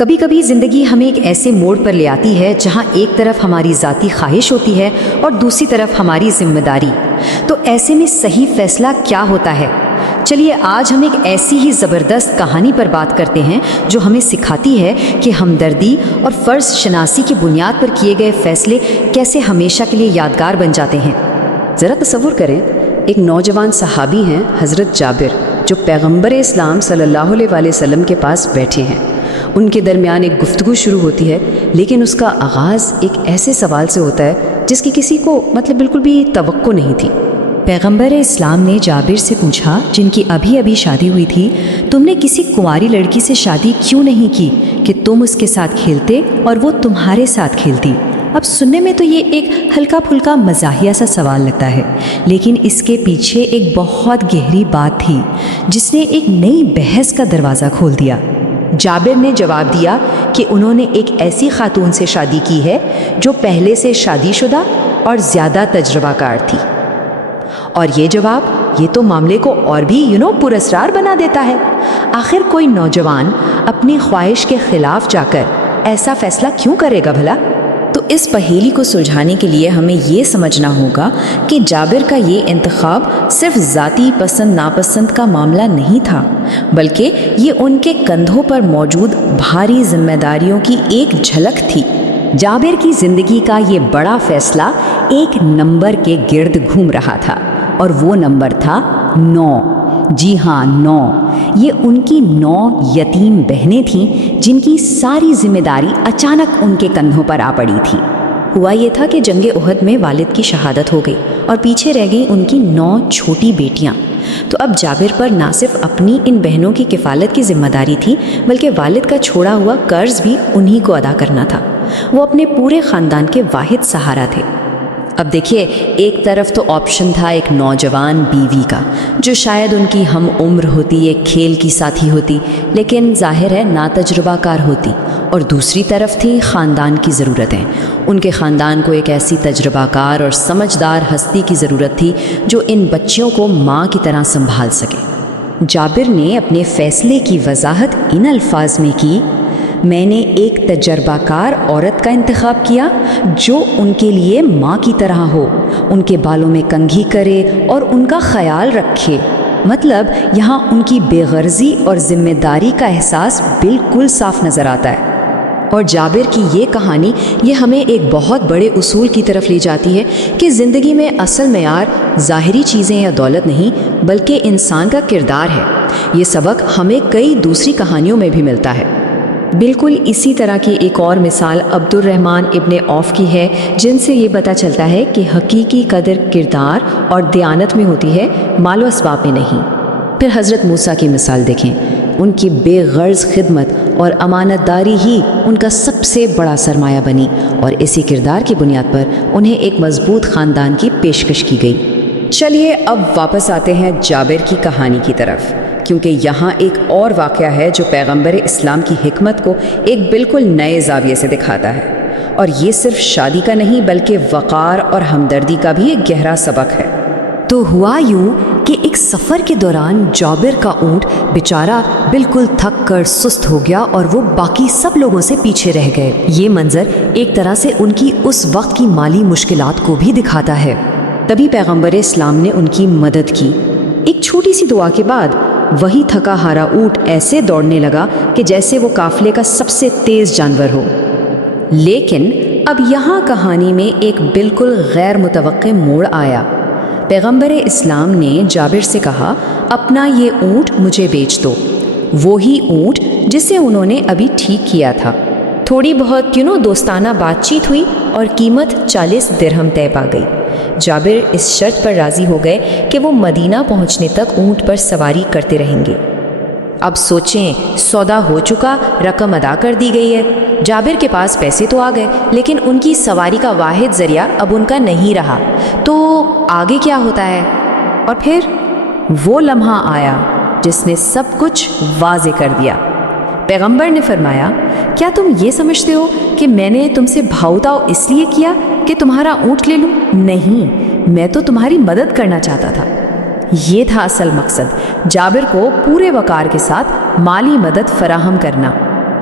کبھی کبھی زندگی ہمیں ایک ایسے موڑ پر لے آتی ہے جہاں ایک طرف ہماری ذاتی خواہش ہوتی ہے اور دوسری طرف ہماری ذمہ داری۔ تو ایسے میں صحیح فیصلہ کیا ہوتا ہے؟ چلیے آج ہم ایک ایسی ہی زبردست کہانی پر بات کرتے ہیں جو ہمیں سکھاتی ہے کہ ہمدردی اور فرض شناسی کی بنیاد پر کیے گئے فیصلے کیسے ہمیشہ کے لیے یادگار بن جاتے ہیں۔ ذرا تصور کریں، ایک نوجوان صحابی ہیں حضرت جابر، جو پیغمبر اسلام صلی اللہ علیہ وآلہ وسلم کے پاس بیٹھے ہیں۔ ان کے درمیان ایک گفتگو شروع ہوتی ہے، لیکن اس کا آغاز ایک ایسے سوال سے ہوتا ہے جس کی کسی کو بالکل بھی توقع نہیں تھی۔ پیغمبر اسلام نے جابر سے پوچھا، جن کی ابھی شادی ہوئی تھی، تم نے کسی کنواری لڑکی سے شادی کیوں نہیں کی کہ تم اس کے ساتھ کھیلتے اور وہ تمہارے ساتھ کھیلتی؟ اب سننے میں تو یہ ایک ہلکا پھلکا مزاحیہ سا سوال لگتا ہے، لیکن اس کے پیچھے ایک بہت گہری بات تھی جس نے ایک نئی بحث کا دروازہ کھول دیا۔ جابر نے جواب دیا کہ انہوں نے ایک ایسی خاتون سے شادی کی ہے جو پہلے سے شادی شدہ اور زیادہ تجربہ کار تھی۔ اور یہ جواب، یہ تو معاملے کو اور بھی پراسرار بنا دیتا ہے۔ آخر کوئی نوجوان اپنی خواہش کے خلاف جا کر ایسا فیصلہ کیوں کرے گا بھلا؟ تو اس پہیلی کو سلجھانے کے لیے ہمیں یہ سمجھنا ہوگا کہ جابر کا یہ انتخاب صرف ذاتی پسند ناپسند کا معاملہ نہیں تھا، بلکہ یہ ان کے کندھوں پر موجود بھاری ذمہ داریوں کی ایک جھلک تھی۔ جابر کی زندگی کا یہ بڑا فیصلہ ایک نمبر کے گرد گھوم رہا تھا، اور وہ نمبر تھا 9۔ جی ہاں، 9۔ یہ ان کی 9 یتیم بہنیں تھیں جن کی ساری ذمہ داری اچانک ان کے کندھوں پر آ پڑی تھی۔ ہوا یہ تھا کہ جنگ احد میں والد کی شہادت ہو گئی اور پیچھے رہ گئی ان کی 9 چھوٹی بیٹیاں۔ تو اب جابر پر نہ صرف اپنی ان بہنوں کی کفالت کی ذمہ داری تھی، بلکہ والد کا چھوڑا ہوا قرض بھی انہی کو ادا کرنا تھا۔ وہ اپنے پورے خاندان کے واحد سہارا تھے۔ اب دیکھیے، ایک طرف تو آپشن تھا ایک نوجوان بیوی کا جو شاید ان کی ہم عمر ہوتی، ایک کھیل کی ساتھی ہوتی، لیکن ظاہر ہے ناتجربہ کار ہوتی، اور دوسری طرف تھی خاندان کی ضرورتیں۔ ان کے خاندان کو ایک ایسی تجربہ کار اور سمجھدار ہستی کی ضرورت تھی جو ان بچیوں کو ماں کی طرح سنبھال سکے۔ جابر نے اپنے فیصلے کی وضاحت ان الفاظ میں کی: میں نے ایک تجربہ کار عورت کا انتخاب کیا جو ان کے لیے ماں کی طرح ہو، ان کے بالوں میں کنگھی کرے اور ان کا خیال رکھے۔ مطلب یہاں ان کی بے غرضی اور ذمہ داری کا احساس بالکل صاف نظر آتا ہے۔ اور جابر کی یہ کہانی یہ ہمیں ایک بہت بڑے اصول کی طرف لے جاتی ہے کہ زندگی میں اصل معیار ظاہری چیزیں یا دولت نہیں، بلکہ انسان کا کردار ہے۔ یہ سبق ہمیں کئی دوسری کہانیوں میں بھی ملتا ہے۔ بالکل اسی طرح کی ایک اور مثال عبد الرحمن ابن عوف کی ہے، جن سے یہ پتہ چلتا ہے کہ حقیقی قدر کردار اور دیانت میں ہوتی ہے، مال و اسباب میں نہیں۔ پھر حضرت موسیٰ کی مثال دیکھیں، ان کی بے غرض خدمت اور امانت داری ہی ان کا سب سے بڑا سرمایہ بنی، اور اسی کردار کی بنیاد پر انہیں ایک مضبوط خاندان کی پیشکش کی گئی۔ چلیے اب واپس آتے ہیں جابر کی کہانی کی طرف، کیونکہ یہاں ایک اور واقعہ ہے جو پیغمبر اسلام کی حکمت کو ایک بالکل نئے زاویے سے دکھاتا ہے، اور یہ صرف شادی کا نہیں بلکہ وقار اور ہمدردی کا بھی ایک گہرا سبق ہے۔ تو ہوا یوں کہ ایک سفر کے دوران جابر کا اونٹ بیچارہ بالکل تھک کر سست ہو گیا اور وہ باقی سب لوگوں سے پیچھے رہ گئے۔ یہ منظر ایک طرح سے ان کی اس وقت کی مالی مشکلات کو بھی دکھاتا ہے۔ تبھی پیغمبر اسلام نے ان کی مدد کی۔ ایک چھوٹی سی دعا کے بعد وہی تھکا ہارا اونٹ ایسے دوڑنے لگا کہ جیسے وہ قافلے کا سب سے تیز جانور ہو۔ لیکن اب یہاں کہانی میں ایک بالکل غیر متوقع موڑ آیا۔ پیغمبر اسلام نے جابر سے کہا، اپنا یہ اونٹ مجھے بیچ دو۔ وہی اونٹ جسے انہوں نے ابھی ٹھیک کیا تھا۔ تھوڑی بہت دوستانہ بات چیت ہوئی اور قیمت 40 درہم طے پا گئی۔ جابر اس شرط پر راضی ہو گئے کہ وہ مدینہ پہنچنے تک اونٹ پر سواری کرتے رہیں گے۔ اب سوچیں، سودا ہو چکا، رقم ادا کر دی گئی ہے، جابر کے پاس پیسے تو آ گئے، لیکن ان کی سواری کا واحد ذریعہ اب ان کا نہیں رہا، تو آگے کیا ہوتا ہے؟ اور پھر وہ لمحہ آیا جس نے سب کچھ واضح کر دیا۔ پیغمبر نے فرمایا، کیا تم یہ سمجھتے ہو کہ میں نے تم سے بھاؤ تاؤ اس لیے کیا کہ تمہارا اونٹ لے لوں؟ نہیں، میں تو تمہاری مدد کرنا چاہتا تھا۔ یہ تھا اصل مقصد، جابر کو پورے وقار کے ساتھ مالی مدد فراہم کرنا۔